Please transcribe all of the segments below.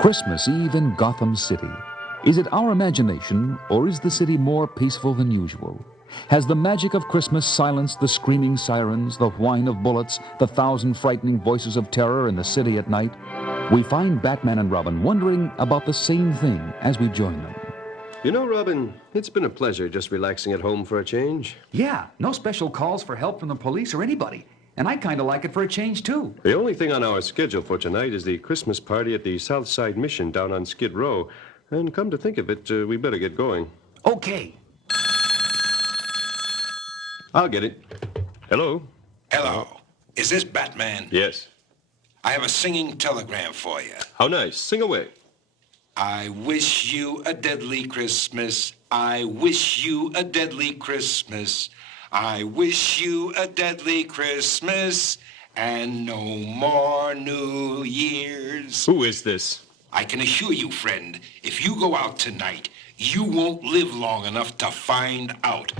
Christmas Eve in Gotham City. Is it our imagination, or is the city more peaceful than usual? Has the magic of Christmas silenced the screaming sirens, the whine of bullets, the thousand frightening voices of terror in the city at night? We find Batman and Robin wondering about the same thing as we join them. You know, Robin, it's been a pleasure just relaxing at home for a change. Yeah, no special calls for help from the police or anybody. And I kind of like it for a change, too. The only thing on our schedule for tonight is the Christmas party at the Southside Mission down on Skid Row. And come to think of it, we better get going. Okay. I'll get it. Hello? Hello. Is this Batman? Yes. I have a singing telegram for you. How nice. Sing away. I wish you a deadly Christmas. I wish you a deadly Christmas. I wish you a deadly Christmas and no more New Year's. Who is this? I can assure you, friend, if you go out tonight, you won't live long enough to find out.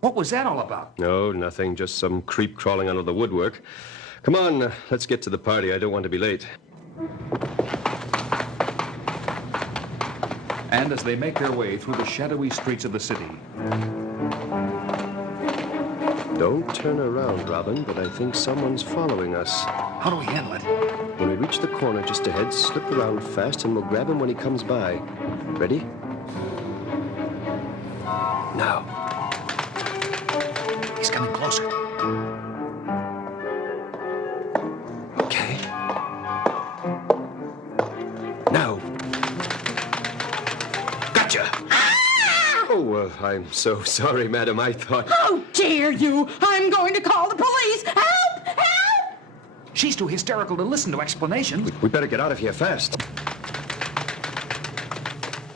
What was that all about? No, nothing. Just some creep crawling out of the woodwork. Come on, let's get to the party. I don't want to be late. And as they make their way through the shadowy streets of the city. Don't turn around, Robin, but I think someone's following us. How do we handle it? When we reach the corner just ahead, slip around fast and we'll grab him when he comes by. Ready? Now. He's coming closer. Okay. Now. Gotcha! Oh, I'm so sorry, madam. I thought... How dare you! I'm going to call the police! Help! Help! She's too hysterical to listen to explanations. We better get out of here fast.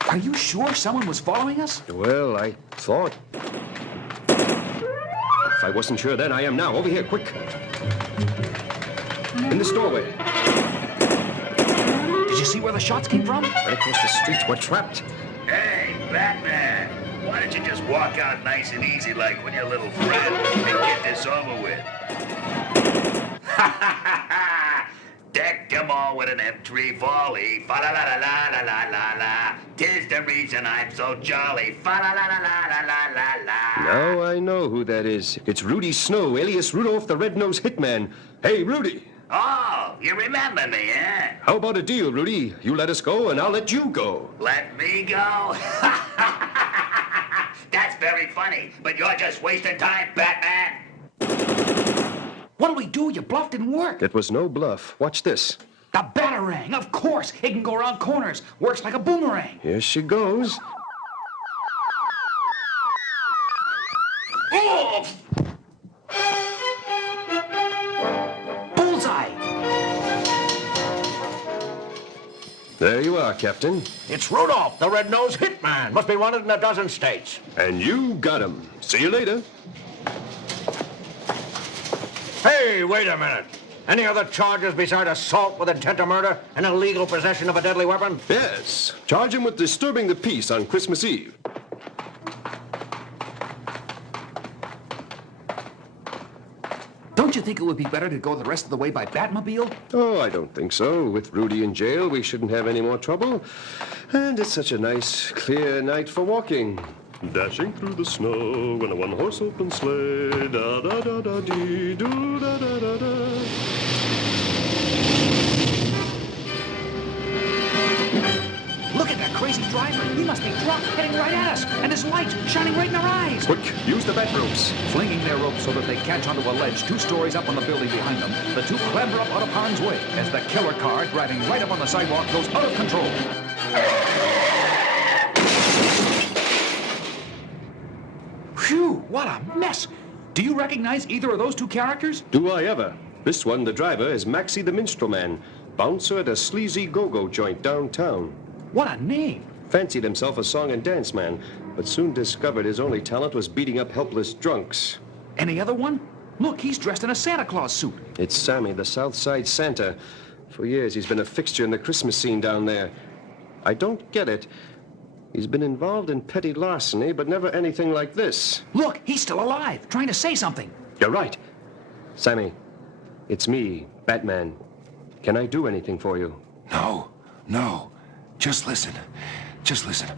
Are you sure someone was following us? Well, I thought... If I wasn't sure then, I am now. Over here, quick. In this doorway. Did you see where the shots came from? Right across the street. We're trapped. Hey, Batman, why don't you just walk out nice and easy like with your little friend and get this over with? Ha ha ha ha! Deck them all with an M3 volley. Fa la la la la la la la la. 'Tis the reason I'm so jolly. Fa la la la la la la la la. Now I know who that is. It's Rudy Snow, alias Rudolph the Red-Nosed Hitman. Hey, Rudy. Oh, you remember me, eh? How about a deal, Rudy? You let us go, and I'll let you go. Let me go? That's very funny, but you're just wasting time, Batman. What'll we do? Your bluff didn't work. It was no bluff. Watch this. The Batarang, of course. It can go around corners. Works like a boomerang. Here she goes. Oh! Bullseye. There you are, Captain. It's Rudolph, the Red-Nosed Hitman. Must be wanted in a dozen states. And you got him. See you later. Hey, wait a minute. Any other charges besides assault with intent to murder and illegal possession of a deadly weapon? Yes. Charge him with disturbing the peace on Christmas Eve. Don't you think it would be better to go the rest of the way by Batmobile? Oh, I don't think so. With Rudy in jail, we shouldn't have any more trouble. And it's such a nice, clear night for walking. Dashing through the snow in a one-horse open sleigh. Da-da-da-da-dee, do-da-da-da-da. Look at that crazy driver. He must be drunk, heading right at us. And his lights shining right in our eyes. Quick, use the bat ropes. Flinging their ropes so that they catch onto a ledge 2 stories up on the building behind them, the two clamber up out of harm's way as the killer car, driving right up on the sidewalk, goes out of control. Phew, what a mess. Do you recognize either of those 2 characters? Do I ever? This one, the driver, is Maxie the Minstrel Man, bouncer at a sleazy go-go joint downtown. What a name. Fancied himself a song and dance man, but soon discovered his only talent was beating up helpless drunks. Any other one? Look, he's dressed in a Santa Claus suit. It's Sammy, the Southside Santa. For years, he's been a fixture in the Christmas scene down there. I don't get it. He's been involved in petty larceny, but never anything like this. Look, he's still alive, trying to say something. You're right. Sammy, it's me, Batman. Can I do anything for you? No. No. Just listen. Just listen.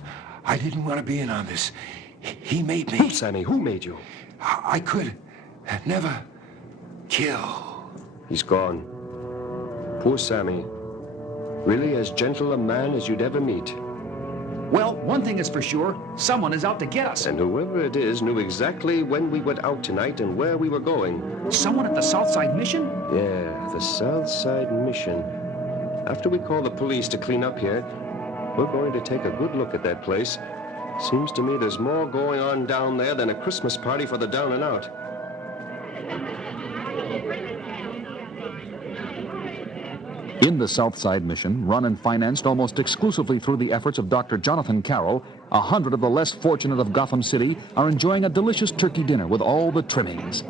I didn't want to be in on this. He made me. Who, Sammy? Who made you? I could never kill. He's gone. Poor Sammy. Really as gentle a man as you'd ever meet. Well, one thing is for sure, someone is out to get us. And whoever it is knew exactly when we went out tonight and where we were going. Someone at the Southside Mission? Yeah, the South Side Mission. After we call the police to clean up here, we're going to take a good look at that place. Seems to me there's more going on down there than a Christmas party for the down and out. In the Southside Mission, run and financed almost exclusively through the efforts of Dr. Jonathan Carroll, 100 of the less fortunate of Gotham City are enjoying a delicious turkey dinner with all the trimmings.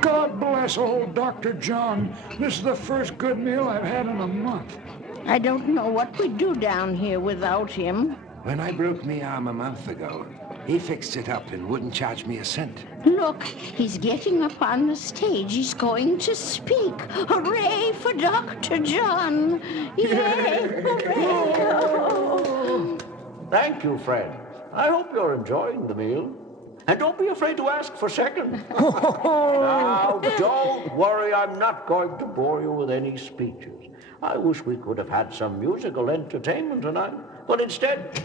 God bless old Dr. John. This is the first good meal I've had in a month. I don't know what we'd do down here without him. When I broke my arm a month ago, he fixed it up and wouldn't charge me a cent. Look, he's getting up on the stage. He's going to speak. Hooray for Dr. John. Yay, hooray. Oh. Thank you, Fred. I hope you're enjoying the meal. And don't be afraid to ask for second. Now, don't worry. I'm not going to bore you with any speeches. I wish we could have had some musical entertainment tonight, but instead,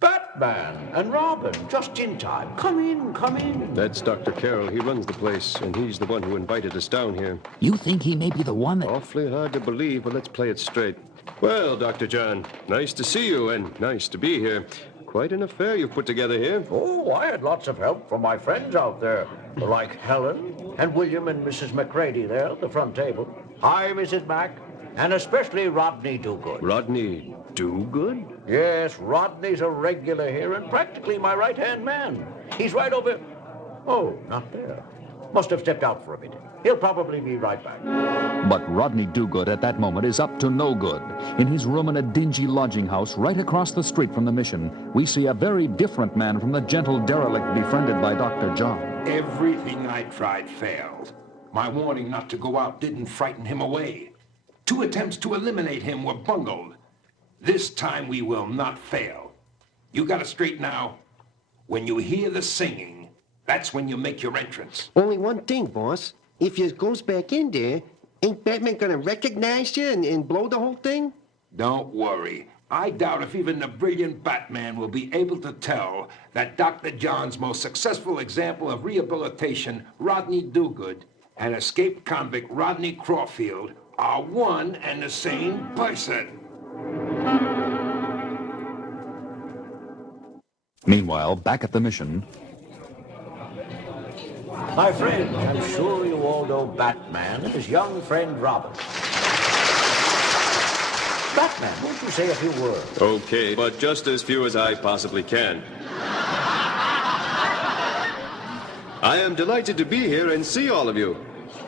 Batman and Robin, just in time. Come in, come in. That's Dr. Carroll. He runs the place, and he's the one who invited us down here. You think he may be the one that... Awfully hard to believe, but let's play it straight. Well, Dr. John, nice to see you, and nice to be here. Quite an affair you've put together here. Oh, I had lots of help from my friends out there, like Helen and William and Mrs. McCready there at the front table. Hi, Mrs. Mack, and especially Rodney Dogood. Rodney Dogood? Yes, Rodney's a regular here and practically my right-hand man. He's right over... Oh, not there. Must have stepped out for a minute. He'll probably be right back. But Rodney Dogood at that moment is up to no good. In his room in a dingy lodging house right across the street from the mission, we see a very different man from the gentle derelict befriended by Dr. John. Everything I tried failed. My warning not to go out didn't frighten him away. 2 attempts to eliminate him were bungled. This time we will not fail. You got it straight now. When you hear the singing, that's when you make your entrance. Only one thing, boss. If you goes back in there, ain't Batman gonna recognize you and blow the whole thing? Don't worry. I doubt if even the brilliant Batman will be able to tell that Dr. John's most successful example of rehabilitation, Rodney Dogood, and escaped convict Rodney Crawfield are one and the same person. Meanwhile, back at the mission... My friend, I'm sure you all know Batman and his young friend Robin. Batman, won't you say a few words? Okay, but just as few as I possibly can. I am delighted to be here and see all of you.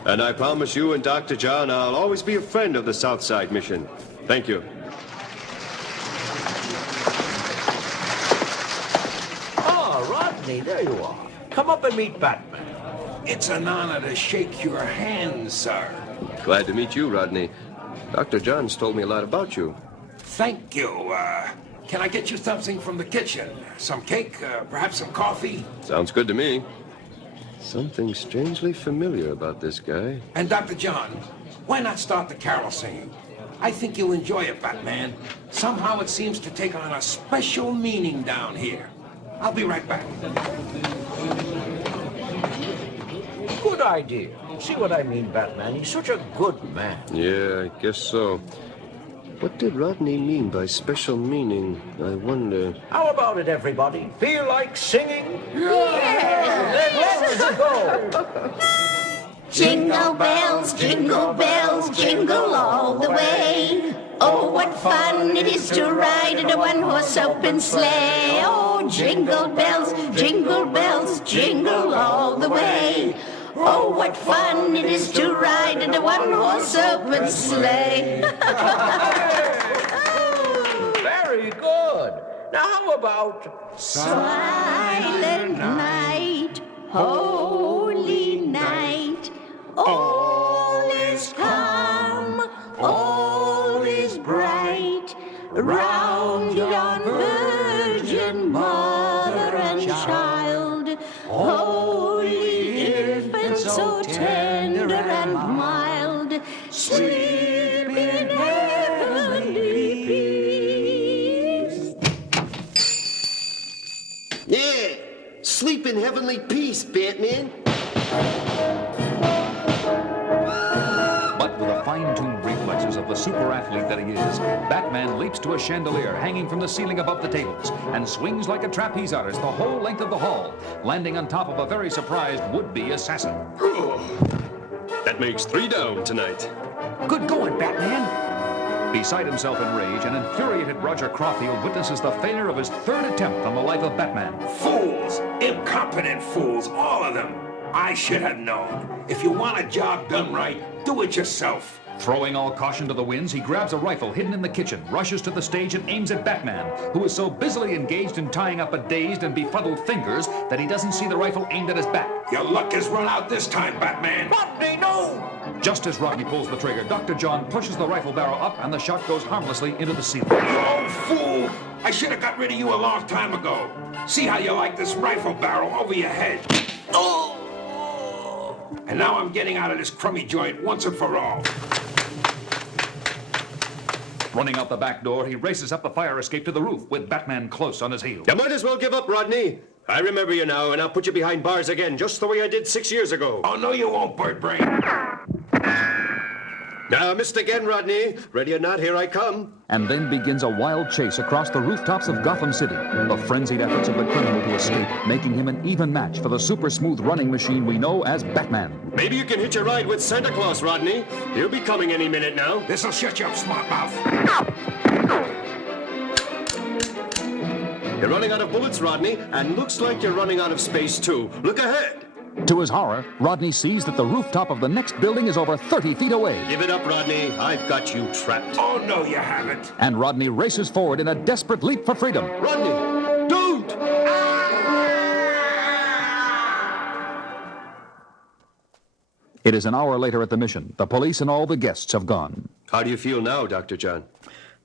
And I promise you and Dr. John I'll always be a friend of the Southside Mission. Thank you. Ah, Rodney, there you are. Come up and meet Batman. It's an honor to shake your hand, sir. Glad to meet you, Rodney. Dr. John's told me a lot about you. Thank you. Can I get you something from the kitchen? Some cake, perhaps some coffee? Sounds good to me. Something strangely familiar about this guy. And Dr. John, why not start the carol singing? I think you'll enjoy it, Batman. Somehow it seems to take on a special meaning down here. I'll be right back. Good idea. See what I mean, Batman? He's such a good man. Yeah, I guess so. What did Rodney mean by special meaning? I wonder. How about it, everybody? Feel like singing? Yes! Let's go! Jingle bells, jingle all the way. Oh, what fun it is to ride in a one-horse open sleigh. Oh, jingle bells, jingle all the way. Oh, what fun it is to ride in a one-horse open sleigh. Very good. Now, how about... Silent night, holy night, all is calm, all round yon virgin mother and child, holy infant so tender and mild, sleep in heavenly peace. Yeah, sleep in heavenly peace, Batman. But with the fine-tuned reflexes of the super athlete that he is, Batman leaps to a chandelier hanging from the ceiling above the tables and swings like a trapeze artist the whole length of the hall, landing on top of a very surprised would-be assassin. That makes 3 down tonight. Good going, Batman! Beside himself in rage, an infuriated Roger Caulfield witnesses the failure of his 3rd attempt on the life of Batman. Fools! Incompetent fools, all of them! I should have known. If you want a job done right, do it yourself. Throwing all caution to the winds, he grabs a rifle hidden in the kitchen, rushes to the stage, and aims at Batman, who is so busily engaged in tying up a dazed and befuddled fingers that he doesn't see the rifle aimed at his back. Your luck has run out this time, Batman. Rodney, no! Just as Rodney pulls the trigger, Dr. John pushes the rifle barrel up, and the shot goes harmlessly into the ceiling. You old fool! I should have got rid of you a long time ago. See how you like this rifle barrel over your head. Oh! And now I'm getting out of this crummy joint once and for all. Running out the back door, he races up the fire escape to the roof, with Batman close on his heels. You might as well give up, Rodney. I remember you now, and I'll put you behind bars again, just the way I did 6 years ago. Oh, no, you won't, Bird Brain. Now, missed again, Rodney. Ready or not, here I come. And then begins a wild chase across the rooftops of Gotham City, the frenzied efforts of the criminal to escape, making him an even match for the super smooth running machine we know as Batman. Maybe you can hitch a ride with Santa Claus, Rodney. He'll be coming any minute now. This'll shut you up, smart mouth. You're running out of bullets, Rodney, and looks like you're running out of space, too. Look ahead. To his horror, Rodney sees that the rooftop of the next building is over 30 feet away. Give it up, Rodney. I've got you trapped. Oh, no, you haven't. And Rodney races forward in a desperate leap for freedom. Rodney, don't! It is an hour later at the mission. The police and all the guests have gone. How do you feel now, Dr. John?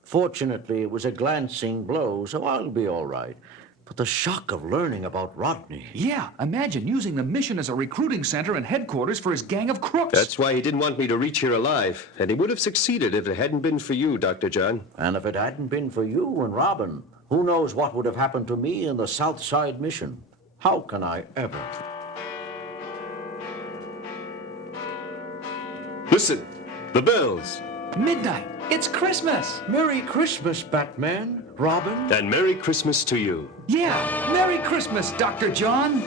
Fortunately, it was a glancing blow, so I'll be all right. But the shock of learning about Rodney. Yeah, imagine using the mission as a recruiting center and headquarters for his gang of crooks. That's why he didn't want me to reach here alive. And he would have succeeded if it hadn't been for you, Dr. John. And if it hadn't been for you and Robin, who knows what would have happened to me in the South Side mission? How can I ever? Listen, the bells. Midnight. It's Christmas. Merry Christmas, Batman, Robin. And Merry Christmas to you. Yeah, Merry Christmas, Dr. John.